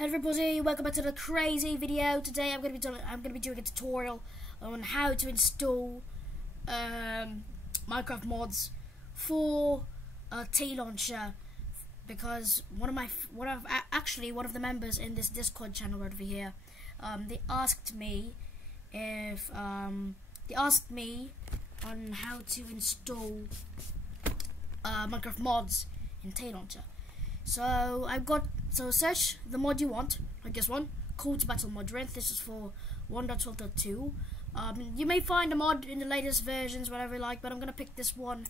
Hello everybody, welcome back to the crazy video. Today I'm gonna be doing a tutorial on how to install Minecraft mods for TLauncher, because one of the members in this Discord channel right over here, they asked me on how to install Minecraft mods in TLauncher. So search the mod you want, like this one, Call to Battle mod Rinth. This is for 1.12.2. You may find a mod in the latest versions, whatever you like, but I'm gonna pick this one.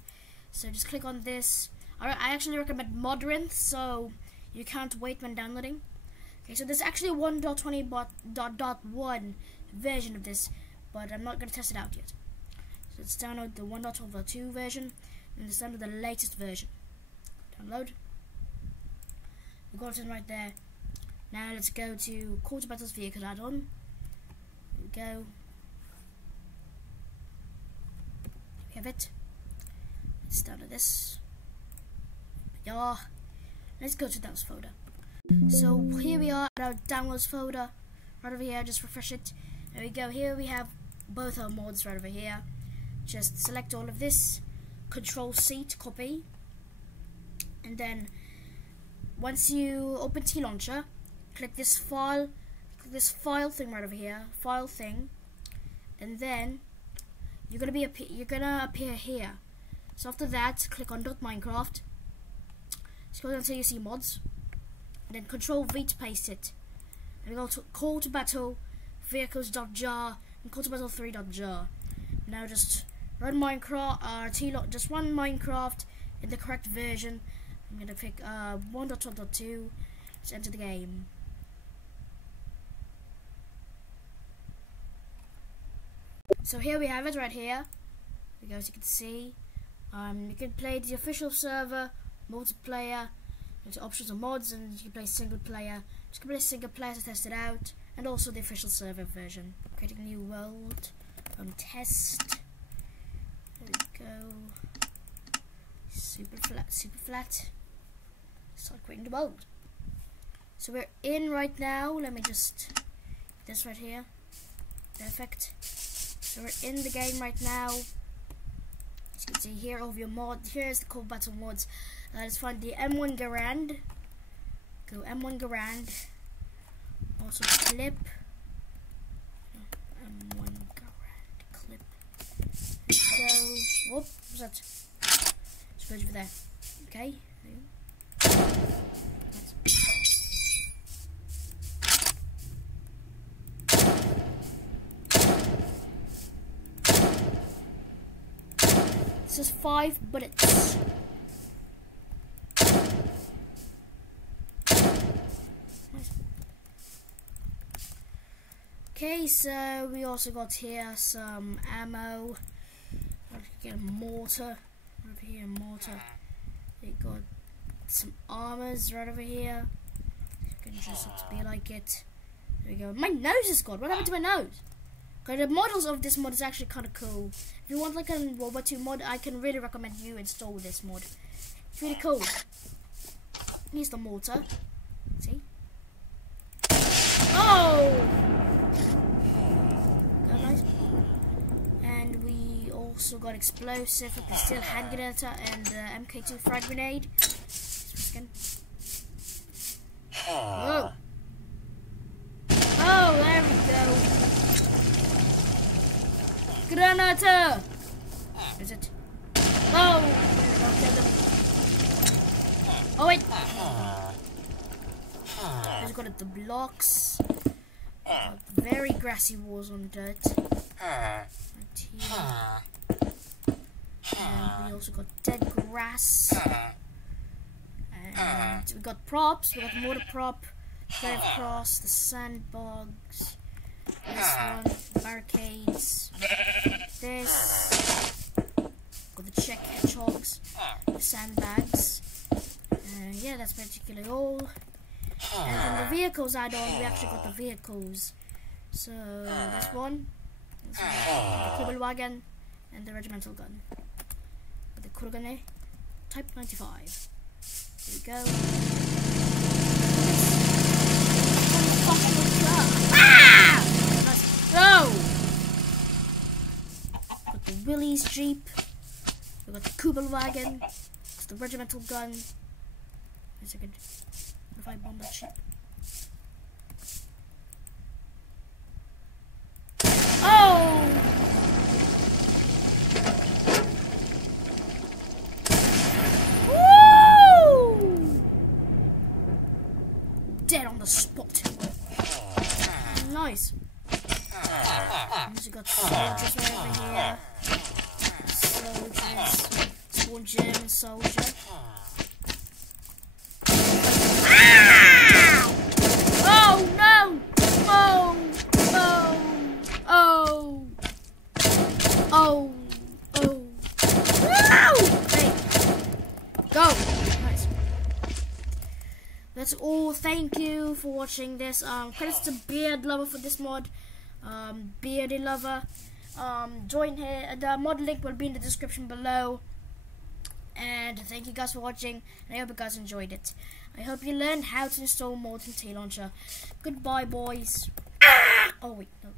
So just click on this. I actually recommend mod Rinth, so you can't wait when downloading. Okay, so there's actually a 1.20.1 version of this, but I'm not gonna test it out yet. So let's download the 1.12.2 version, and let's download the latest version. Download. We got it right there. Now let's go to Call to Battle's vehicle add-on. There we go. We have it. Let's download this. Yeah. Let's go to downloads folder. So here we are at our downloads folder. Right over here, just refresh it. There we go. Here we have both our mods right over here. Just select all of this. Control-C to copy. And then once you open TLauncher, click this file thing right over here, file thing, and then you're gonna appear here. So after that, click on .minecraft, scroll down until you see mods, and then Control-V to paste it. And we go to Call to Battle, vehicles.jar, and Call to Battle 3.jar. Now just run Minecraft, just run Minecraft in the correct version. I'm going to pick 1.12.2, let's enter the game. So here we have it right here. As you can see, you can play the official server, multiplayer, there's options and mods, and you can play single player. Just play single player to test it out, and also the official server version. Creating a new world, test. There we go. Super flat. Start creating the world. So we're in right now. Let me just this right here. Perfect. So we're in the game right now. As you can see here, over your mod. Here's the Call Battle mods. Let's find the M1 Garand. Go M1 Garand. Also clip. M1 Garand clip. Go. Whoop. What's that? Just over there. Okay. This is 5 bullets. Nice. Okay, so we also got here some ammo. Get a mortar. Over here, mortar. We got some armors right over here. You can dress up to be like it. There we go. My nose is gone. What happened to my nose? Okay, the models of this mod is actually kind of cool. If you want like a World War II mod, I can really recommend you install this mod. It's really cool. Here's the mortar. See? Oh! Got nice. And we also got explosive, the steel hand grenade, and MK2 frag grenade. Whoa! Oh, there we go. Granata! Is it? Oh! Oh wait! Just got the blocks. Very grassy walls on dirt. Right here. And we also got dead grass. And we got props. We got the mortar prop, dive cross, the sandbogs, this one, the barricades, this, got the check hedgehogs, the sandbags. Yeah, that's particularly all. And then the vehicles add-on, we actually got the vehicles. So this one, the cable wagon, and the regimental gun. The Kurgane Type 95. There we go. police jeep. We got the Kubel wagon. It's the regimental gun. Wait a second. What if I bomb that ship? Oh! Woo! Dead on the spot. Nice. We got soldiers over here. Soldiers. Spawn German soldier. Ah! Oh no! Oh! Oh! Oh! Oh! Oh! No! Hey! Go! Nice. That's all. Thank you for watching this. Credits to Beard Lover for this mod. Beardy Lover. Join here. The mod link will be in the description below. And thank you guys for watching. And I hope you guys enjoyed it. I hope you learned how to install mods in TLauncher. Goodbye, boys. Ah! Oh wait, no.